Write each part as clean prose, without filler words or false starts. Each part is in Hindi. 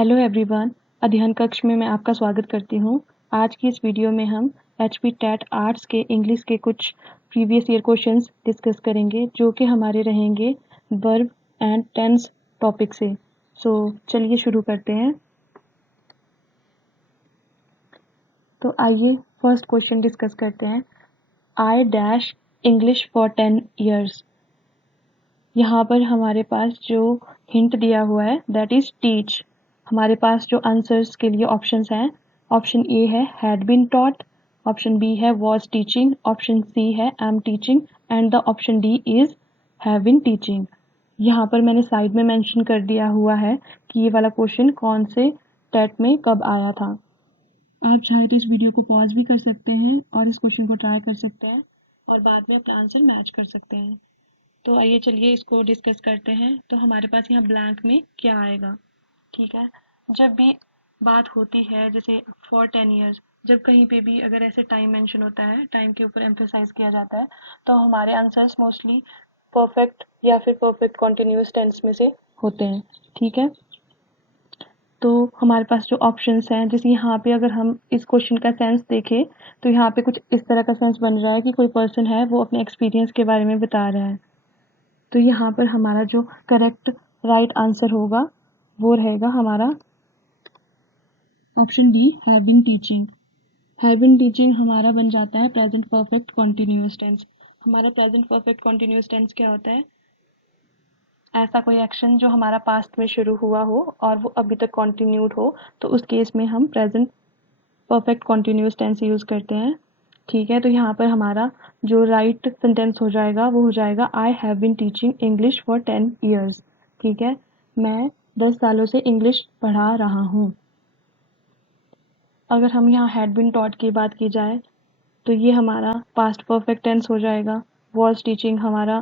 हेलो एवरीवन, अध्ययन कक्ष में मैं आपका स्वागत करती हूँ। आज की इस वीडियो में हम HP टेट आर्ट्स के इंग्लिश के कुछ प्रीवियस ईयर क्वेश्चंस डिस्कस करेंगे जो कि हमारे रहेंगे वर्ब एंड टेंस टॉपिक से। चलिए शुरू करते हैं। तो आइए फर्स्ट क्वेश्चन डिस्कस करते हैं। I dash English for 10 years. यहाँ पर हमारे पास जो हिंट दिया हुआ है दैट इज टीच। हमारे पास जो आंसर्स के लिए ऑप्शंस हैं, ऑप्शन ए है had been taught, option B है वाज टीचिंग, ऑप्शन सी है am teaching and the option D is have been teaching. यहाँ पर मैंने साइड में मेंशन कर दिया हुआ है कि ये वाला क्वेश्चन कौन से टेट में कब आया था। आप चाहे तो इस वीडियो को पॉज भी कर सकते हैं और इस क्वेश्चन को ट्राई कर सकते हैं और बाद में अपना आंसर मैच कर सकते हैं। तो आइए चलिए इसको डिस्कस करते हैं। तो हमारे पास यहाँ ब्लैंक में क्या आएगा, ठीक है। जब भी बात होती है जैसे फॉर 10 ईयर्स, जब कहीं पे भी अगर ऐसे टाइम मेंशन होता है, टाइम के ऊपर एम्फेसाइज किया जाता है, तो हमारे आंसर्स मोस्टली परफेक्ट या फिर परफेक्ट कॉन्टिन्यूस टेंस में से होते हैं, ठीक है। तो हमारे पास जो ऑप्शंस हैं, जैसे यहाँ पे अगर हम इस क्वेश्चन का सेंस देखें तो यहाँ पे कुछ इस तरह का सेंस बन रहा है कि कोई पर्सन है वो अपने एक्सपीरियंस के बारे में बता रहा है। तो यहाँ पर हमारा जो करेक्ट राइट आंसर होगा वो रहेगा हमारा option D have been teaching. Have been teaching हमारा बन जाता है प्रेजेंट परफेक्ट कॉन्टिन्यूस टेंस। हमारा प्रेजेंट परफेक्ट कॉन्टिन्यूस टेंस क्या होता है? ऐसा कोई एक्शन जो हमारा पास्ट में शुरू हुआ हो और वो अभी तक कॉन्टिन्यूड हो, तो उस केस में हम present perfect continuous tense use करते हैं, ठीक है। तो यहाँ पर हमारा जो राइट सेंटेंस हो जाएगा वो हो जाएगा I have been teaching English for 10 years, ठीक है। मैं 10 सालों से इंग्लिश पढ़ा रहा हूँ। अगर हम यहाँ हैड बीन टॉट की बात की जाए तो ये हमारा पास्ट परफेक्ट टेंस हो जाएगा, वॉज टीचिंग हमारा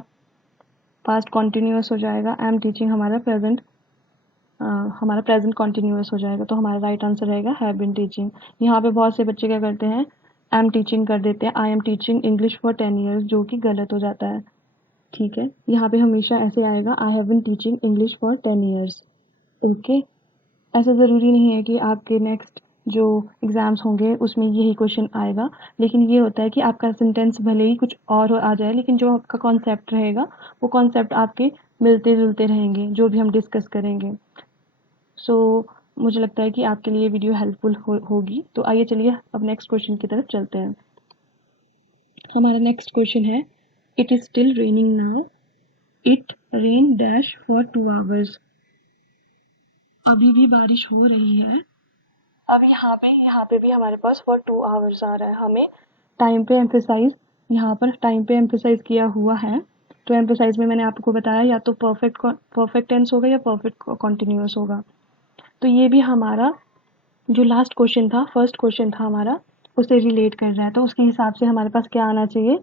पास्ट कॉन्टिन्यूस हो जाएगा, एम टीचिंग हमारा प्रेजेंट कॉन्टिन्यूस हो जाएगा। तो हमारा राइट आंसर रहेगा हैव बीन टीचिंग। यहाँ पे बहुत से बच्चे क्या करते हैं, एम टीचिंग कर देते हैं, I am teaching English for 10 years, जो कि गलत हो जाता है, ठीक है। यहाँ पे हमेशा ऐसे आएगा I have been teaching English for 10 years, okay. ऐसा ज़रूरी नहीं है कि आपके नेक्स्ट जो एग्ज़ाम्स होंगे उसमें यही क्वेश्चन आएगा, लेकिन ये होता है कि आपका सेंटेंस भले ही कुछ और आ जाए लेकिन जो आपका कॉन्सेप्ट रहेगा वो कॉन्सेप्ट आपके मिलते जुलते रहेंगे जो भी हम डिस्कस करेंगे। मुझे लगता है कि आपके लिए वीडियो हेल्पफुल होगी। तो आइए चलिए अब नेक्स्ट क्वेश्चन की तरफ चलते हैं। हमारा नेक्स्ट क्वेश्चन है it is still raining now, it rain dash for 2 hours. अभी भी बारिश हो रही है। अब यहाँ पे भी हमारे पास फॉर 2 आवर्स आ रहा है। हमें टाइम पे एम्फेसाइज, यहाँ पर टाइम पे एम्फेसाइज किया हुआ है। तो एम्फेसाइज में मैंने आपको बताया या तो परफेक्ट टेंस होगा या परफेक्ट कॉन्टिन्यूस होगा। तो ये भी हमारा जो लास्ट क्वेश्चन था, फर्स्ट क्वेश्चन था हमारा, उससे रिलेट कर रहा है। तो उसके हिसाब से हमारे पास क्या आना चाहिए,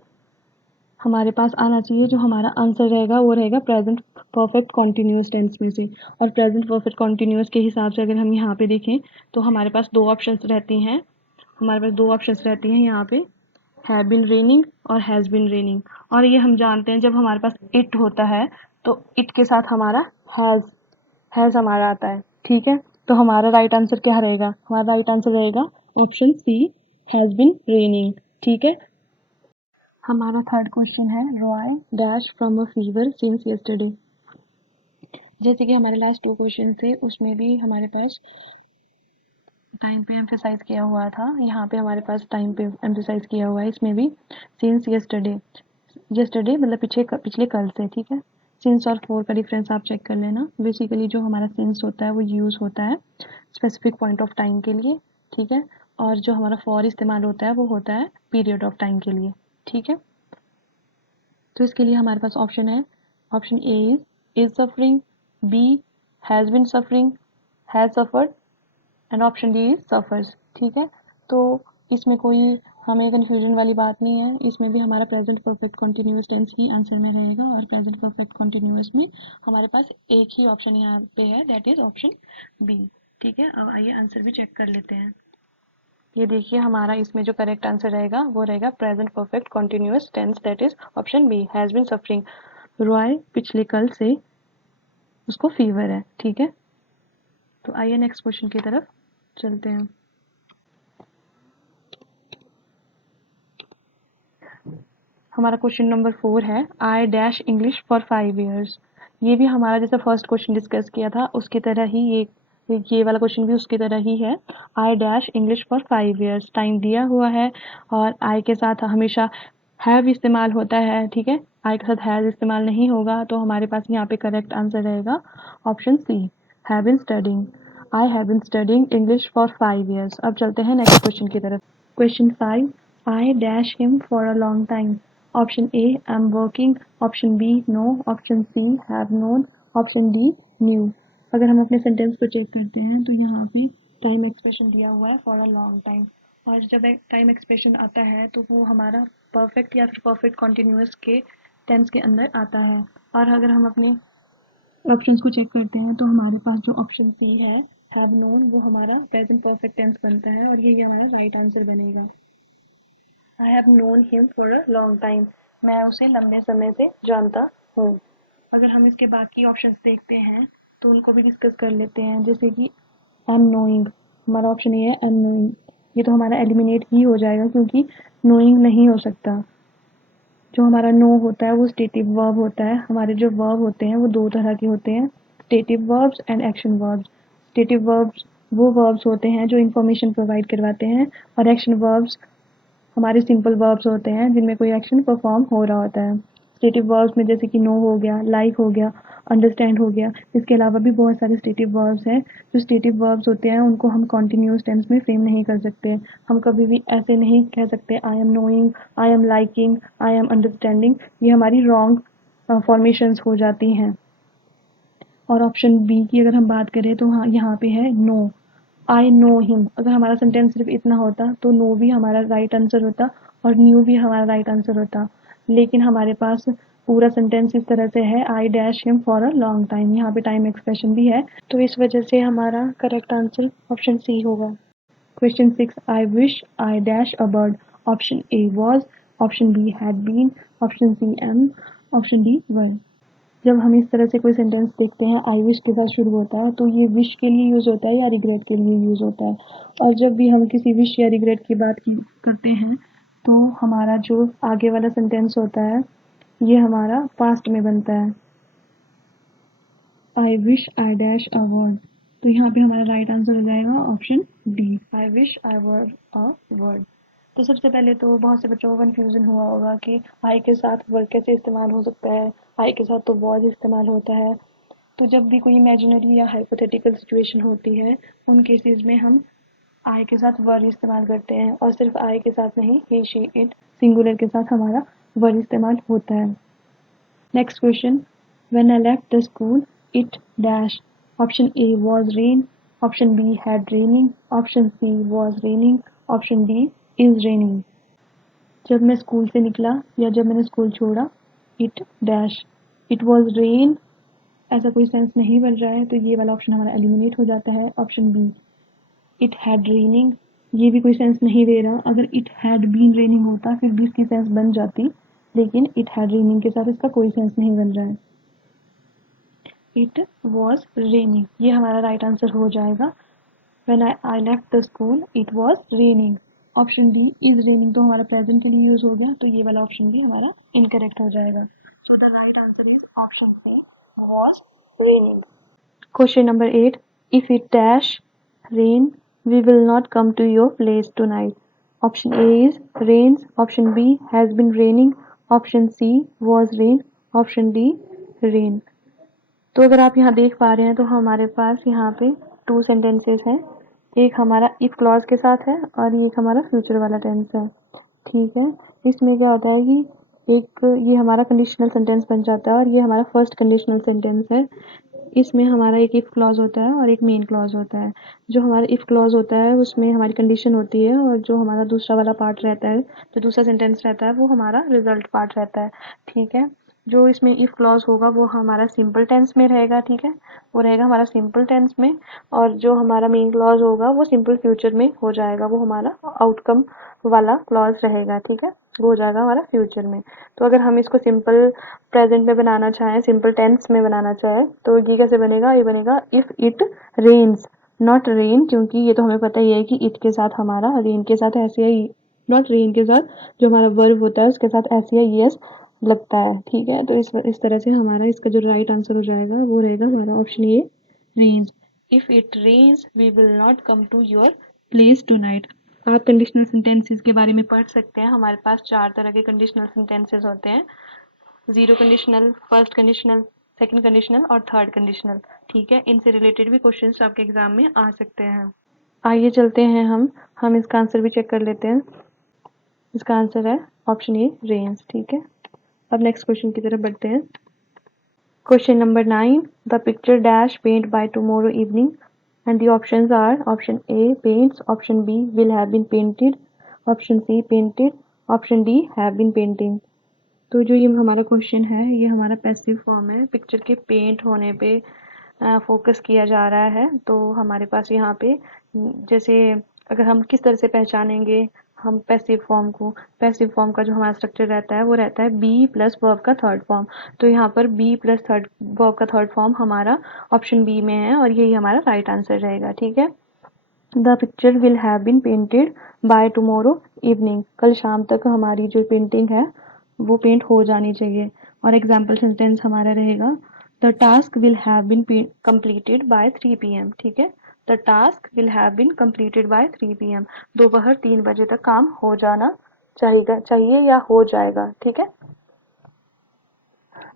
हमारे पास आना चाहिए जो हमारा आंसर रहेगा वो रहेगा प्रेजेंट परफेक्ट कॉन्टिन्यूस टेंस में से। और प्रेजेंट परफेक्ट कॉन्टिन्यूस के हिसाब से अगर हम यहाँ पे देखें तो हमारे पास दो ऑप्शंस रहती हैं, यहाँ पे हैव बीन रेनिंग और हैज़ बीन रेनिंग। और ये हम जानते हैं जब हमारे पास इट होता है तो इट के साथ हमारा हैज़ हमारा आता है, ठीक है। तो हमारा राइट आंसर क्या रहेगा, हमारा राइट आंसर रहेगा option C has been raining, ठीक है। हमारा थर्ड क्वेश्चन है Roy dash from a fever since yesterday. जैसे कि हमारे लास्ट 2 क्वेश्चन थे उसमें भी हमारे पास टाइम पे एम्फेसाइज किया हुआ था, यहाँ पे हमारे पास टाइम पे एम्फेसाइज किया हुआ है इसमें भी। सिंस यस्टरडे मतलब पिछले कल से, ठीक है। सिंस और फॉर का डिफरेंस आप चेक कर लेना। बेसिकली जो हमारा सिंस होता है वो यूज़ होता है स्पेसिफिक पॉइंट ऑफ टाइम के लिए, ठीक है। और जो हमारा फॉर इस्तेमाल होता है वो होता है पीरियड ऑफ टाइम के लिए, ठीक है। तो इसके लिए हमारे पास ऑप्शन है, option A is suffering, B has been suffering, has suffered and option D is suffers, ठीक है। तो इसमें कोई हमें कन्फ्यूजन वाली बात नहीं है, इसमें भी हमारा प्रेजेंट परफेक्ट कॉन्टिन्यूस टेंस ही आंसर में रहेगा। और प्रेजेंट परफेक्ट कॉन्टिन्यूस में हमारे पास एक ही ऑप्शन यहाँ पे है दैट इज ऑप्शन बी, ठीक है। अब आइए आंसर भी चेक कर लेते हैं। ये देखिए हमारा इसमें जो करेक्ट आंसर रहेगा वो रहेगा present perfect continuous tense that is option B has been suffering. Roy पिछले कल से उसको फीवर है, ठीक है। तो आइए नेक्स्ट क्वेश्चन की तरफ चलते हैं। हमारा क्वेश्चन नंबर 4 है, I dash English for 5 years. ये भी हमारा जैसा फर्स्ट क्वेश्चन डिस्कस किया था उसकी तरह ही ये वाला क्वेश्चन भी उसकी तरह ही है। I dash English for 5 years, time दिया हुआ है और आई के साथ हमेशा हैव इस्तेमाल होता है, ठीक है। आई के साथ हैज इस्तेमाल नहीं होगा, तो हमारे पास यहाँ पे करेक्ट आंसर रहेगा option C, have been studying. I have been studying English for 5 years. अब चलते हैं नेक्स्ट क्वेश्चन की तरफ। Question 5, I dash him for a long time. Option A, I am working. Option B, know. Option C, have known. Option D, knew. अगर हम अपने सेंटेंस को चेक करते हैं तो यहाँ पे टाइम एक्सप्रेशन दिया हुआ है फॉर अ लॉन्ग टाइम, और जब टाइम एक्सप्रेशन आता है तो वो हमारा परफेक्ट या फिर परफेक्ट कॉन्टिन्यूअस के टेंस के अंदर आता है। और अगर हम अपने ऑप्शंस को चेक करते हैं तो हमारे पास जो ऑप्शन सी है, हैव नोन, वो हमारा प्रेजेंट परफेक्ट टेंस बनता है और यही हमारा राइट आंसर बनेगा। I have known him for a long time, मैं उसे लंबे समय से जानता हूँ। अगर हम इसके बाकी ऑप्शंस देखते हैं तो उनको भी डिस्कस कर लेते हैं, जैसे कि एम नोइंग, हमारा ऑप्शन ये है एम नोइंग। ये तो हमारा एलिमिनेट ही हो जाएगा क्योंकि नोइंग नहीं हो सकता। जो हमारा नो होता है वो स्टेटिव वर्ब होता है। हमारे जो वर्ब होते हैं वो दो तरह के होते हैं, stative verbs and action verbs. Stative verbs वो वर्ब्स होते हैं जो इन्फॉर्मेशन प्रोवाइड करवाते हैं, और एक्शन वर्ब्स हमारे सिंपल वर्ब्स होते हैं जिनमें कोई एक्शन परफॉर्म हो रहा होता है। स्टेटिव वर्ब्स में जैसे कि नो हो गया, लाइक हो गया, अंडरस्टैंड हो गया। इसके अलावा भी बहुत सारे स्टेटिव वर्ब्स हैं। जो स्टेटिव वर्ब्स होते हैं उनको हम कॉन्टिन्यूस टेंस में फ्रेम नहीं कर सकते। हम कभी भी ऐसे नहीं कह सकते I am knowing, I am liking, I am understanding. ये हमारी रॉन्ग फॉर्मेशंस हो जाती हैं। और ऑप्शन बी की अगर हम बात करें तो हाँ, यहाँ पे है नो, आई नो हिम। अगर हमारा सेंटेंस सिर्फ इतना होता तो नो भी हमारा राइट आंसर होता और न्यू भी हमारा राइट आंसर होता, लेकिन हमारे पास पूरा सेंटेंस इस तरह से है, आई dash him for a long time. यहाँ पे टाइम एक्सप्रेशन भी है, तो इस वजह से हमारा करेक्ट आंसर ऑप्शन सी होगा। Question 6, I wish I dash a bird. Option A was, option B had been, option C am, option D were. जब हम इस तरह से कोई सेंटेंस देखते हैं आई विश के साथ शुरू होता है, तो ये विश के लिए यूज़ होता है या रिग्रेट के लिए यूज़ होता है। और जब भी हम किसी विश या रिग्रेट की बात करते हैं तो हमारा जो आगे वाला सेंटेंस होता है ये हमारा पास्ट में बनता है। आई wish I dash a word, तो यहाँ पे हमारा राइट आंसर हो जाएगा option D, I wish I were a word. तो सबसे पहले तो बहुत से बच्चों को कन्फ्यूजन हुआ होगा कि आई के साथ वर्ड कैसे इस्तेमाल हो सकता है, आई के साथ तो वॉज इस्तेमाल होता है। तो जब भी कोई इमेजिनरी या हाइपोथेटिकल सिचुएशन होती है उन केसेस में हम आई के साथ वर्ड इस्तेमाल करते हैं, और सिर्फ आई के साथ नहीं, ही शी इट सिंगुलर के साथ हमारा वर्ड इस्तेमाल होता है। Next question, when I left the school it dash. Option A was rain, option B had raining, option she was raining, option D is raining. जब मैं स्कूल से निकला या जब मैंने स्कूल छोड़ा, it dash, it was rain, ऐसा कोई सेंस नहीं बन रहा है तो ये वाला ऑप्शन हमारा एलिमिनेट हो जाता है। Option B, it had raining, ये भी कोई सेंस नहीं दे रहा। अगर इट हैड बीन रेनिंग होता फिर भी इसकी सेंस बन जाती, लेकिन इट हैड रेनिंग के साथ इसका कोई सेंस नहीं बन रहा है। इट वॉज रेनिंग, ये हमारा राइट आंसर हो जाएगा। When I left the school it was raining. Option D is raining तो हमारा प्रेजेंट के लिए यूज हो गया, तो ये वाला ऑप्शन भी हमारा इनकरेक्ट हो जाएगा। So the right answer is option C, was raining. Question number 8, if it dash rain we will not come to your place tonight. Option A is rains, option B has been raining, option C was rain, option D rain। तो अगर आप यहाँ देख पा रहे हैं तो हमारे पास यहाँ पे टू सेंटेंसेस हैं, एक हमारा इफ क्लॉज के साथ है और एक हमारा फ्यूचर वाला टेंस है, ठीक है। इसमें क्या होता है कि एक ये हमारा कंडीशनल सेंटेंस बन जाता है और ये हमारा फर्स्ट कंडीशनल सेंटेंस है। इसमें हमारा एक इफ क्लॉज होता है और एक मेन क्लॉज होता है। जो हमारा इफ क्लॉज होता है उसमें हमारी कंडीशन होती है, और जो हमारा दूसरा वाला पार्ट रहता है, जो दूसरा सेंटेंस रहता है, वो हमारा रिजल्ट पार्ट रहता है, ठीक है। जो इसमें इफ क्लॉज होगा वो हमारा सिंपल टेंस में रहेगा, ठीक है, वो रहेगा हमारा सिंपल टेंस में। और जो हमारा मेन क्लॉज होगा वो सिंपल फ्यूचर में हो जाएगा, वो हमारा आउटकम वाला क्लॉज रहेगा, ठीक है, वो हो जाएगा हमारा फ्यूचर में। तो अगर हम इसको सिंपल प्रेजेंट में बनाना चाहें, सिंपल टेंस में बनाना चाहें, तो ये कैसे बनेगा, ये बनेगा if it rains. Not rain, क्योंकि ये तो हमें पता ही है कि इट के साथ हमारा रेन के साथ ऐसे ही, नॉट रेन के साथ जो हमारा वर्ब होता है उसके साथ ऐसे ही यस लगता है, ठीक है। तो इस तरह से हमारा इसका जो राइट आंसर हो जाएगा वो रहेगा हमारा option A, rains. If it rains we will not come to your place tonight. आप कंडीशनल सेंटेंसेस के बारे में पढ़ सकते हैं। हमारे पास 4 तरह के कंडीशनल सेंटेंसेस होते हैं, zero conditional, first conditional, second conditional और थर्ड कंडीशनल, ठीक है। इनसे रिलेटेड भी क्वेश्चंस आपके एग्जाम में आ सकते हैं। आइए चलते हैं हम इसका आंसर भी चेक कर लेते हैं। इसका आंसर है ऑप्शन ए, रेन्स, ठीक है। अब नेक्स्ट क्वेश्चन की तरफ बढ़ते हैं। Question number 9, the picture dash paint by tomorrow evening and the options are option A paints, option B will have been painted, option C painted, option D have been painting. तो जो ये हमारा क्वेश्चन है ये हमारा पैसिव फॉर्म है, पिक्चर के पेंट होने पे फोकस किया जा रहा है। तो हमारे पास यहाँ पे जैसे अगर हम किस तरह से पहचानेंगे हम पैसिव फॉर्म को, पैसिव फॉर्म का जो हमारा स्ट्रक्चर रहता है वो रहता है बी प्लस वर्ब का थर्ड फॉर्म। तो यहाँ पर बी प्लस थर्ड वर्ब का थर्ड फॉर्म हमारा ऑप्शन बी में है और यही हमारा राइट आंसर रहेगा, ठीक है। The picture will have been painted by tomorrow evening, कल शाम तक हमारी जो पेंटिंग है वो पेंट हो जानी चाहिए। और एग्जाम्पल सेंटेंस हमारा रहेगा the task will have been completed by 3 PM, ठीक है। The task will have been completed by 3 PM, दोपहर 3 बजे तक काम हो जाना चाहिए या हो जाएगा, ठीक है।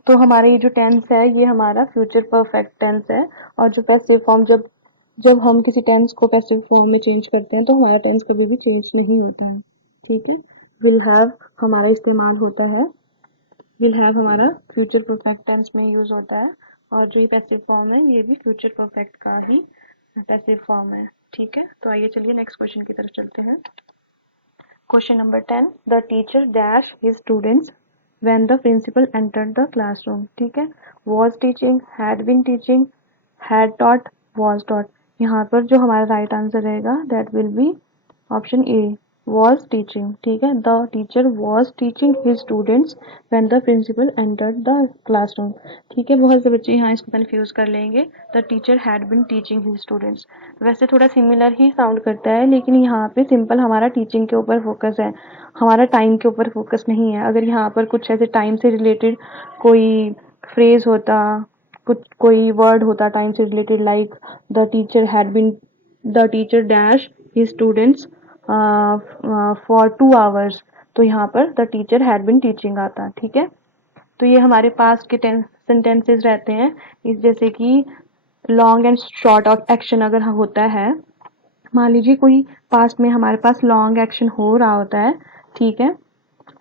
तो हमारा ये जो टेंस है ये हमारा फ्यूचर परफेक्ट टेंस है। और जो पैसिव फॉर्म, जब जब हम किसी टेंस को पैसिव फॉर्म में चेंज करते हैं तो हमारा टेंस कभी भी चेंज नहीं होता है, ठीक है। विल हैव हमारा इस्तेमाल होता है, विल हैव हमारा फ्यूचर परफेक्ट टेंस में यूज होता है और जो ये पैसिव फॉर्म है ये भी फ्यूचर परफेक्ट का ही पैसिव फॉर्म है, ठीक है। तो आइए चलिए नेक्स्ट क्वेश्चन की तरफ चलते हैं। Question number 10, the teacher dash his students when the principal entered the classroom, ठीक है। was teaching, had been teaching, had taught, was taught। यहाँ पर जो हमारा राइट आंसर रहेगा that will be option A, was teaching, ठीक है। the teacher was teaching his students when the principal entered the classroom, ठीक है। बहुत से बच्चे यहाँ इसको कंफ्यूज कर लेंगे, the teacher had been teaching his students। वैसे थोड़ा सिमिलर ही साउंड करता है लेकिन यहाँ पे सिंपल हमारा टीचिंग के ऊपर फोकस है, हमारा टाइम के ऊपर फोकस नहीं है। अगर यहाँ पर कुछ ऐसे टाइम से रिलेटेड कोई फ्रेज होता, कुछ कोई वर्ड होता टाइम से related, like the teacher had been, the teacher dash his students for 2 hours, तो यहाँ पर the teacher had been teaching आता, ठीक है। तो ये हमारे पास्ट के सेंटेंसेस रहते हैं, इस जैसे कि लॉन्ग एंड शॉर्ट एक्शन अगर होता है, मान लीजिए कोई पास्ट में हमारे पास लॉन्ग एक्शन हो रहा होता है, ठीक है,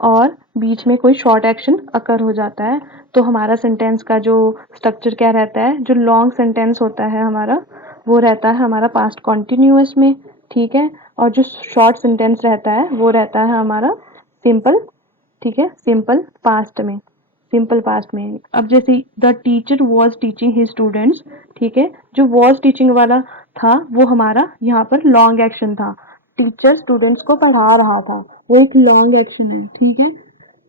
और बीच में कोई शॉर्ट एक्शन अकर हो जाता है, तो हमारा सेंटेंस का जो स्ट्रक्चर क्या रहता है, जो लॉन्ग सेंटेंस होता है हमारा वो रहता है हमारा पास्ट कॉन्टिन्यूअस में, ठीक है। और जो शॉर्ट सेंटेंस रहता है वो रहता है हमारा सिंपल, ठीक है, सिंपल पास्ट में, सिंपल पास्ट में। अब जैसे the teacher was teaching his students, ठीक है, जो वॉज टीचिंग वाला था वो हमारा यहाँ पर लॉन्ग एक्शन था, टीचर स्टूडेंट्स को पढ़ा रहा था, वो एक लॉन्ग एक्शन है, ठीक है।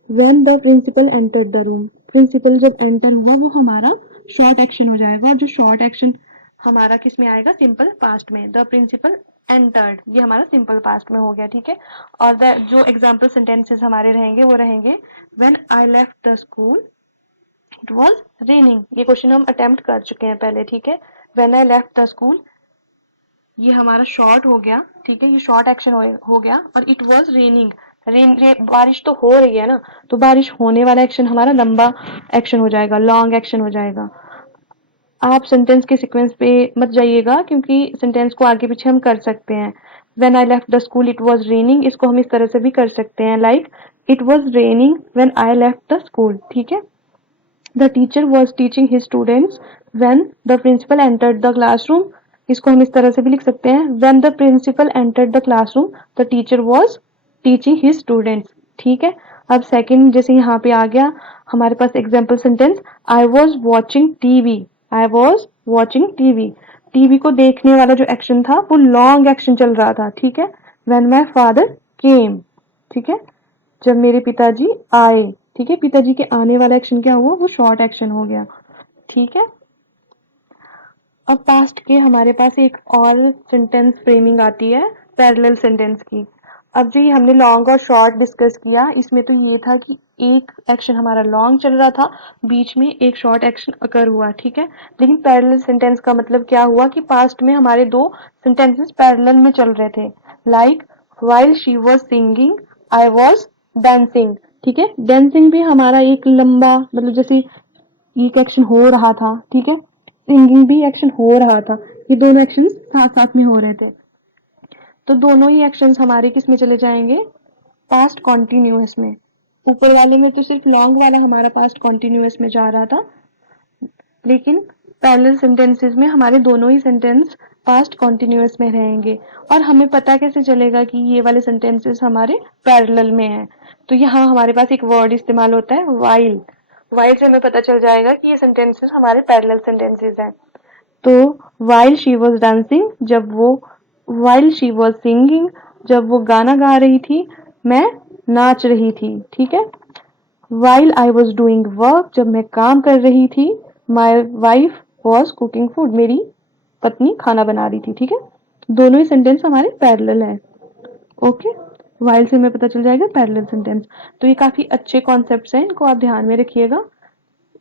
When the principal entered the room, principal जब एंटर हुआ वो हमारा शॉर्ट एक्शन हो जाएगा और जो शॉर्ट एक्शन हमारा किस में आएगा, सिंपल पास्ट में। द प्रिंसिपल एंटर्ड ये हमारा सिंपल पास्ट में हो गया, ठीक है। और जो एग्जाम्पल सेंटेंसेस हमारे रहेंगे वो रहेंगे when I left the school it was raining, ये क्वेश्चन हम अटेम्प्ट कर चुके हैं पहले, ठीक है। When I left the school ये हमारा शॉर्ट हो गया, ठीक है, ये शॉर्ट एक्शन हो गया। और इट वॉज रेनिंग, बारिश तो हो रही है ना, तो बारिश होने वाला एक्शन हमारा लंबा एक्शन हो जाएगा, लॉन्ग एक्शन हो जाएगा। आप सेंटेंस के सीक्वेंस पे मत जाइएगा क्योंकि सेंटेंस को आगे पीछे हम कर सकते हैं। When I left the school it was raining, इसको हम इस तरह से भी कर सकते हैं, like it was raining when I left the school, ठीक है। The teacher was teaching his students when the principal entered the classroom, इसको हम इस तरह से भी लिख सकते हैं, when the principal entered the classroom the teacher was teaching his students, ठीक है। अब सेकंड जैसे यहाँ पे आ गया हमारे पास example sentence, I was watching TV, I was watching TV, TV को देखने वाला जो एक्शन था वो लॉन्ग एक्शन चल रहा था, ठीक है। व्हेन माई फादर केम, ठीक है, जब मेरे पिताजी आए, ठीक है, पिताजी के आने वाला एक्शन क्या हुआ, वो शॉर्ट एक्शन हो गया, ठीक है। अब पास्ट के हमारे पास एक और सेंटेंस फ्रेमिंग आती है पैरेलल सेंटेंस की। अब जी हमने लॉन्ग और शॉर्ट डिस्कस किया, इसमें तो ये था कि एक एक्शन हमारा लॉन्ग चल रहा था, बीच में एक शॉर्ट एक्शन अकर हुआ, ठीक है। लेकिन पैरेलल सेंटेंस का मतलब क्या हुआ कि पास्ट में हमारे दो सेंटेंसेस पैरेलल में चल रहे थे। Like while she was singing I was dancing, ठीक है। डांसिंग भी हमारा एक लंबा मतलब जैसे एक एक्शन हो रहा था, ठीक है। सिंगिंग भी एक्शन हो रहा था, ये दोनों एक्शन साथ साथ में हो रहे थे, तो दोनों ही एक्शंस हमारे किस में चले जाएंगे, पास्ट कॉन्टिन्यूअस में। ऊपर वाले में तो सिर्फ लॉन्ग वाला हमारा पास्ट कॉन्टिन्यूअस में जा रहा था, लेकिन पैरेलल सेंटेंसेस में हमारे दोनों ही सेंटेंस पास्ट कॉन्टिन्यूअस में रहेंगे। और हमें पता कैसे चलेगा कि ये वाले सेंटेंसेस हमारे पैरेलल में हैं, तो यहाँ हमारे पास एक वर्ड इस्तेमाल होता है व्हाइल। व्हाइल से हमें पता चल जाएगा कि ये सेंटेंसेस हमारे पैरेलल सेंटेंसेस हैं। तो while she was dancing, जब वो while she was singing, जब वो गाना गा रही थी, मैं नाच रही थी, ठीक है। while I was doing work, जब मैं काम कर रही थी, my wife was cooking food, मेरी पत्नी खाना बना रही थी, ठीक है। दोनों ही सेंटेंस हमारे पैरेलल हैं, ओके। while से हमें पता चल जाएगा पैरेलल सेंटेंस। तो ये काफी अच्छे कॉन्सेप्ट्स हैं, इनको आप ध्यान में रखिएगा।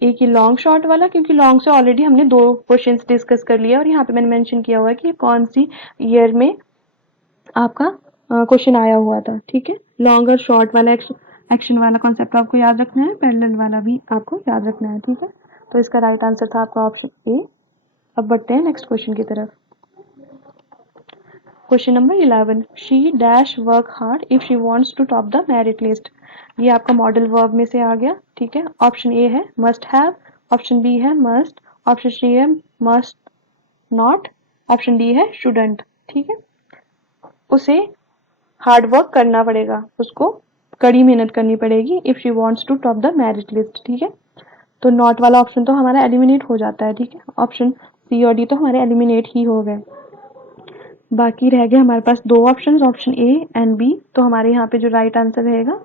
एक ही लॉन्ग शॉर्ट वाला, क्योंकि लॉन्ग से ऑलरेडी हमने दो क्वेश्चंस डिस्कस कर लिया और यहाँ पे मैंने मेंशन किया हुआ है कि कौन सी ईयर में आपका क्वेश्चन आया हुआ था, ठीक है। लॉन्ग और शॉर्ट वाला एक्शन वाला कॉन्सेप्ट आपको याद रखना है, पैरेलल वाला भी आपको याद रखना है, ठीक है। तो इसका राइट आंसर था आपका ऑप्शन ए। अब बढ़ते हैं नेक्स्ट क्वेश्चन की तरफ। Question number 11, she dash work hard if she wants to top the merit list. ये आपका मॉडल वर्ब में से आ गया, ठीक है। ऑप्शन ए है मस्ट हैव, ऑप्शन बी है मस्ट, ऑप्शन सी है मस्ट नॉट, ऑप्शन डी है शुडंट, ठीक है। उसे हार्ड वर्क करना पड़ेगा, उसको कड़ी मेहनत करनी पड़ेगी if she wants to top the merit list, ठीक है। तो नॉट वाला ऑप्शन तो हमारा एलिमिनेट हो जाता है, ठीक है। ऑप्शन सी और डी तो हमारे एलिमिनेट ही हो गए। बाकी रह गए हमारे पास दो option, option A and B. तो हमारे यहाँ पे जो राइट आंसर रहेगा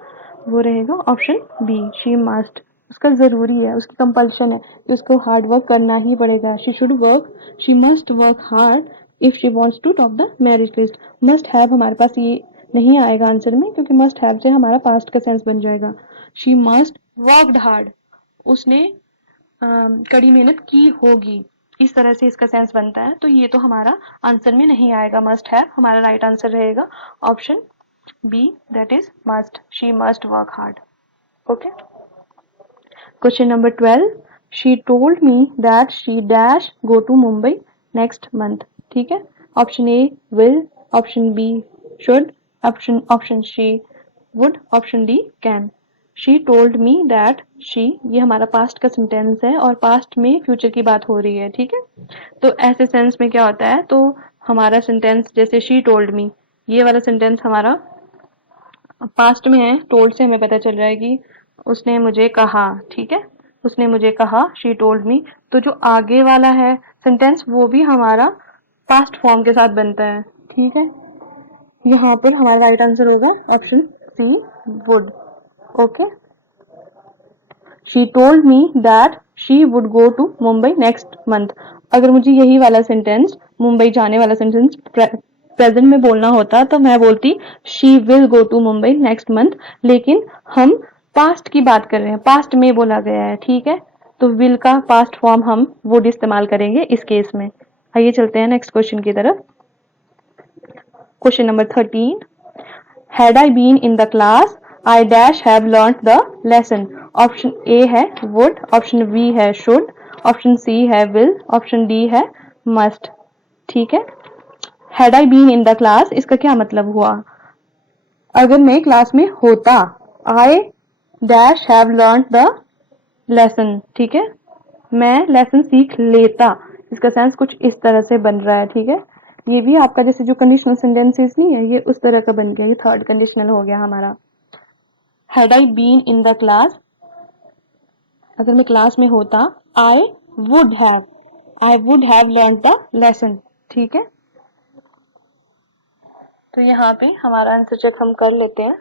वो रहेगा ऑप्शन बी, शी मस्ट। उसका जरूरी है, उसकी कंपल्शन है कि उसको हार्ड वर्क करना ही पड़ेगा। She should work, she must work hard if she wants to top the merit list. Must have हमारे पास ये नहीं आएगा आंसर में, क्योंकि मस्ट हैव से हमारा पास्ट का सेंस बन जाएगा। शी मस्ट वर्कड हार्ड, उसने कड़ी मेहनत की होगी, इस तरह से इसका सेंस बनता है। तो ये तो हमारा आंसर में नहीं आएगा मस्ट हैव, हमारा राइट आंसर रहेगा option B, that is must, she must work hard, okay. Question number 12, she told me that she dash go to Mumbai next month, ठीक है। Option A will, option B should, option C would, option D can. She told me that, she ये हमारा पास्ट का सेंटेंस है और पास्ट में फ्यूचर की बात हो रही है, ठीक है। तो ऐसे सेंस में क्या होता है, तो हमारा सेंटेंस जैसे शी टोल्ड मी, ये वाला सेंटेंस हमारा पास्ट में है, टोल्ड से हमें पता चल रहा है कि उसने मुझे कहा, ठीक है। उसने मुझे कहा, शी टोल्ड मी। तो जो आगे वाला है सेंटेंस वो भी हमारा पास्ट फॉर्म के साथ बनता है, ठीक है। यहाँ पर हमारा राइट आंसर होगा option C would, okay. She told me that she would go to Mumbai next month. अगर मुझे यही वाला सेंटेंस, मुंबई जाने वाला सेंटेंस प्रेजेंट में बोलना होता तो मैं बोलती she will go to Mumbai next month, लेकिन हम पास्ट की बात कर रहे हैं, पास्ट में बोला गया है, ठीक है। तो विल का पास्ट फॉर्म हम वुड इस्तेमाल करेंगे इस केस में। आइए चलते हैं नेक्स्ट क्वेश्चन की तरफ। Question number 13, had I been in the class I dash have learnt the lesson। Option A है would, ऑप्शन बी है should, ऑप्शन सी है will, ऑप्शन डी है must, ठीक है। had I been in the class इसका क्या मतलब हुआ, अगर मैं क्लास में होता, I dash have learnt the lesson, ठीक है। मैं लेसन सीख लेता, इसका सेंस कुछ इस तरह से बन रहा है, ठीक है। ये भी आपका जैसे जो कंडीशनल सेंटेंसेस नहीं है, ये उस तरह का बन गया, ये थर्ड कंडीशनल हो गया हमारा। Had I been in the class, अगर मैं क्लास में होता, I would have learn the lesson, ठीक है। तो यहाँ पे हमारा आंसर चेक हम कर लेते हैं।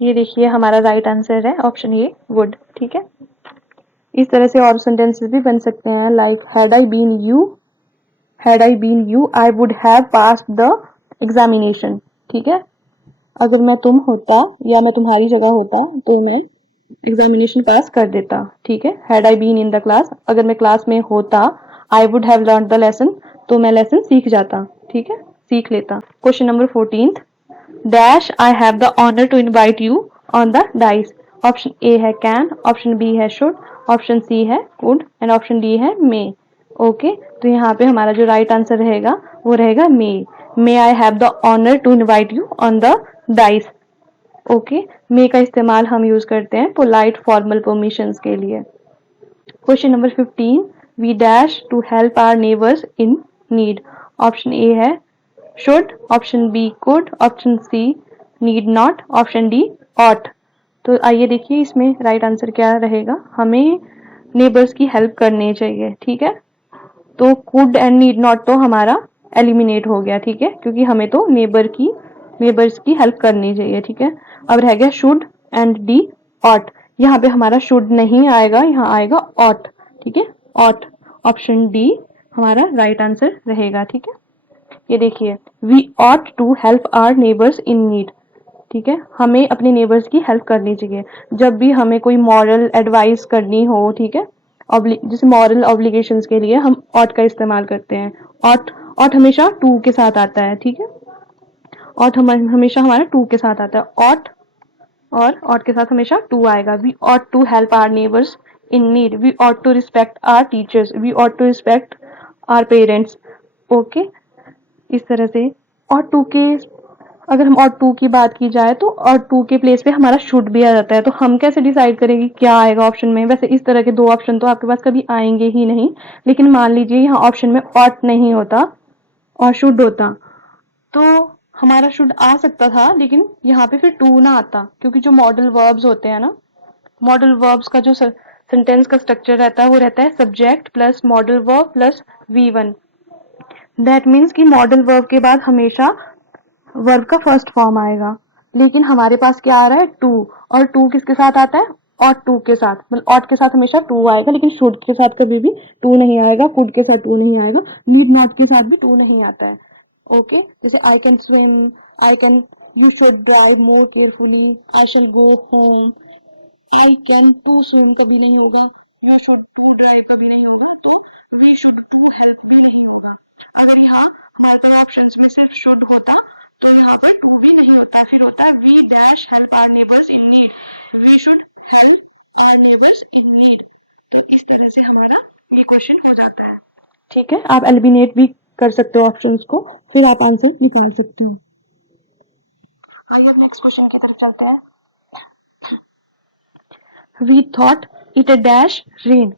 ये देखिए हमारा राइट आंसर है ऑप्शन ए वुड, ठीक है। इस तरह से और सेंटेंसेस भी बन सकते हैं, like had I been you I would have passed the examination. ठीक है, अगर मैं तुम होता या मैं तुम्हारी जगह होता तो मैं एग्जामिनेशन पास कर देता। ठीक है, had I been in the class, अगर मैं क्लास में होता, I would have learn the lesson, तो मैं लेसन सीख जाता। ठीक है, सीख लेता। Question number 14, dash I have the honour to invite you on the dais. Option A है कैन, ऑप्शन बी है शुड, ऑप्शन सी है कुड एंड ऑप्शन डी है मे। ओके, तो यहाँ पे हमारा जो राइट आंसर रहेगा वो रहेगा may I have the honour to invite you on the dais. Okay, may का इस्तेमाल हम यूज करते हैं पोलाइट फॉर्मल परमिशंस के लिए। Question number 15, we dash to help our neighbours in need. Option A है should, option B could, option C need not, option D ought. तो आइए देखिए इसमें राइट आंसर क्या रहेगा। हमें नेबर्स की हेल्प करनी चाहिए। ठीक है, तो कुड एंड नीड नॉट तो हमारा एलिमिनेट हो गया। ठीक है, क्योंकि हमें तो नेबर्स की हेल्प करनी चाहिए। ठीक है, अब रह गया शुड एंड डी ऑट। यहाँ पे हमारा शुड नहीं आएगा, यहाँ आएगा ऑट। ठीक है, ऑट, ऑप्शन डी हमारा राइट आंसर रहेगा। ठीक है, ये देखिए, we ought to help our neighbours in need. ठीक है, हमें अपने नेबर्स की हेल्प करनी चाहिए जब भी हमें कोई मॉरल एडवाइस करनी हो। ठीक है, जैसे मॉरल ऑब्लिगेशंस के लिए हम ऑट का इस्तेमाल करते हैं। ऑट हमेशा टू के साथ आता है। ठीक है, ऑट हमेशा हमारा टू के साथ आता है। ऑट के साथ हमेशा टू आएगा। We ought to help our neighbours in need, we ought to respect our teachers, we ought to respect our parents. Okay, इस तरह से। और टू के अगर हम और टू की बात की जाए तो और टू के प्लेस पे हमारा शुड भी आ जाता है। तो हम कैसे डिसाइड करेंगे क्या आएगा ऑप्शन में। वैसे इस तरह के दो ऑप्शन तो आपके पास कभी आएंगे ही नहीं, लेकिन मान लीजिए यहाँ ऑप्शन में ऑट नहीं होता और शुड होता, तो हमारा शुड आ सकता था, लेकिन यहाँ पे फिर टू ना आता, क्योंकि जो मॉडल वर्ब्स होते हैं ना, मॉडल वर्ब्स का जो सेंटेंस का स्ट्रक्चर रहता है वो रहता है subject plus modal verb plus V1। That means कि मॉडल वर्ब के बाद हमेशा वर्ब का फर्स्ट फॉर्म आएगा, लेकिन हमारे पास क्या आ रहा है टू, और टू किसके साथ आता है, ऑट टू के साथ। मतलब ऑट के साथ हमेशा टू आएगा, लेकिन शुड के साथ कभी भी टू नहीं आएगा, कुड के साथ टू नहीं आएगा, नीड नॉट के साथ भी टू नहीं आता है। ओके, जैसे I can swim, I can, we should drive more carefully, I shall go home, I can to swim कभी नहीं होगा, वी शुड टू ड्राइव कभी नहीं होगा, तो वी शुड टू हेल्प भी नहीं होगा। अगर यहाँ हमारे पास ऑप्शंस में सिर्फ शुड होता तो यहाँ पर टू भी नहीं होता, फिर होता है we dash help our neighbours in need, we should help our neighbours in need. तो इस तरह से हमारा ये क्वेश्चन हो जाता है। ठीक है, आप एलिमिनेट भी कर सकते हो ऑप्शंस को, फिर आप आंसर निकाल सकते हो। आइए अब नेक्स्ट क्वेश्चन की तरफ चलते हैं। We thought it a dash rain.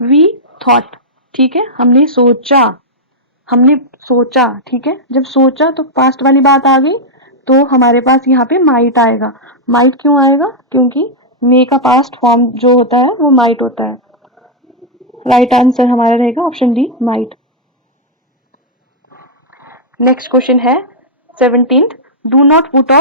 We thought, ठीक है, हमने सोचा। ठीक है, जब सोचा तो पास्ट वाली बात आ गई, तो हमारे पास यहाँ पे माइट आएगा। माइट क्यों आएगा, क्योंकि मे का पास्ट फॉर्म जो होता है वो माइट होता है। राइट आंसर हमारा रहेगा option D, might. Next question है 17th, do not put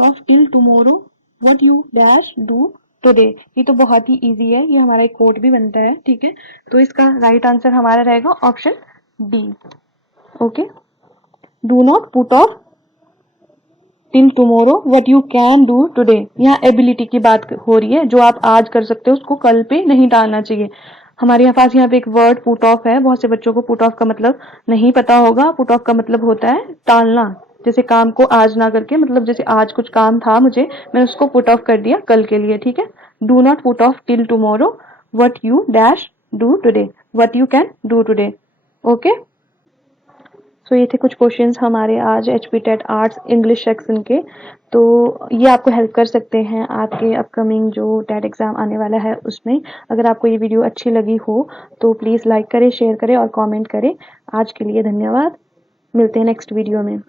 off till tomorrow what you dash do today. ये तो बहुत ही इजी है, ये हमारा एक कोड भी बनता है। ठीक है, तो इसका राइट आंसर हमारा रहेगा option D. Okay, do not put off till tomorrow what you can do today. यहाँ एबिलिटी की बात हो रही है, जो आप आज कर सकते हो उसको कल पे नहीं डालना चाहिए। हमारे पास यहाँ पे एक वर्ड पुट ऑफ है, बहुत से बच्चों को पुट ऑफ का मतलब नहीं पता होगा। पुट ऑफ का मतलब होता है टालना, जैसे काम को आज ना करके, मतलब जैसे आज कुछ काम था मुझे, मैं उसको पुट ऑफ कर दिया कल के लिए। ठीक है, do not put off till tomorrow what you dash do today, what you can do today. Okay, so ये थे कुछ क्वेश्चंस हमारे आज HP TET arts English section के। तो ये आपको हेल्प कर सकते हैं आपके अपकमिंग जो टेट एग्जाम आने वाला है उसमें। अगर आपको ये वीडियो अच्छी लगी हो तो प्लीज़ लाइक करें, शेयर करें और कमेंट करें। आज के लिए धन्यवाद, मिलते हैं नेक्स्ट वीडियो में।